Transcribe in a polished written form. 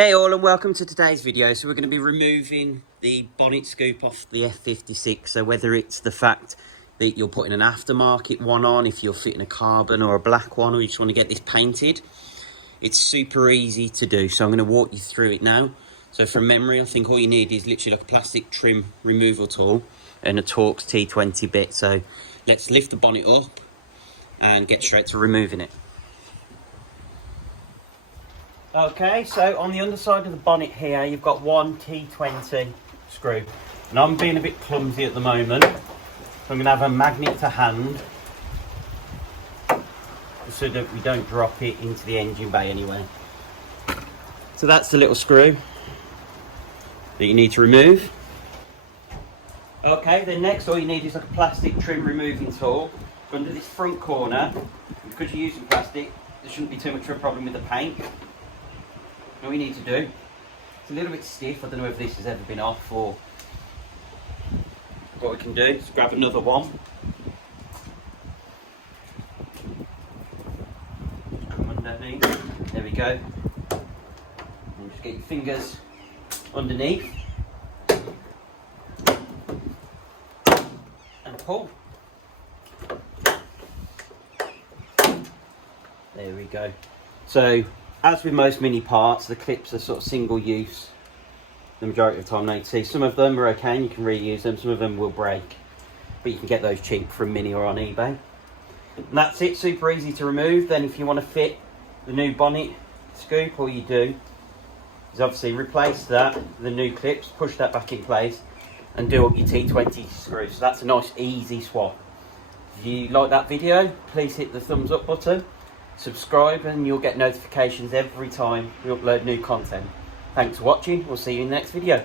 Hey all, and welcome to today's video. So we're going to be removing the bonnet scoop off the F56. So whether it's the fact that you're putting an aftermarket one on, if you're fitting a carbon or a black one, or you just want to get this painted, it's super easy to do. So I'm going to walk you through it now. So from memory, I think all you need is literally like a plastic trim removal tool and a Torx T20 bit. So let's lift the bonnet up and get straight to removing it. Okay, so on the underside of the bonnet here, you've got one T20 screw. And I'm being a bit clumsy at the moment, so I'm going to have a magnet to hand, so that we don't drop it into the engine bay anyway. So that's the little screw that you need to remove. Okay, then next all you need is like a plastic trim removing tool. Under this front corner, because you're using plastic, there shouldn't be too much of a problem with the paint. All we need to do, it's a little bit stiff, I don't know if this has ever been off, or what we can do is grab another one. Come underneath, there we go. And just get your fingers underneath and pull. There we go. So, as with most mini parts, the clips are sort of single use the majority of the time. Now you see some of them are okay and you can reuse them, some of them will break, but you can get those cheap from Mini or on eBay. And that's it, super easy to remove. Then if you want to fit the new bonnet scoop, all you do is obviously replace that with the new clips, push that back in place and do up your T20 screws. So that's a nice easy swap. If you like that video, please hit the thumbs up button. Subscribe and you'll get notifications every time we upload new content. Thanks for watching. We'll see you in the next video.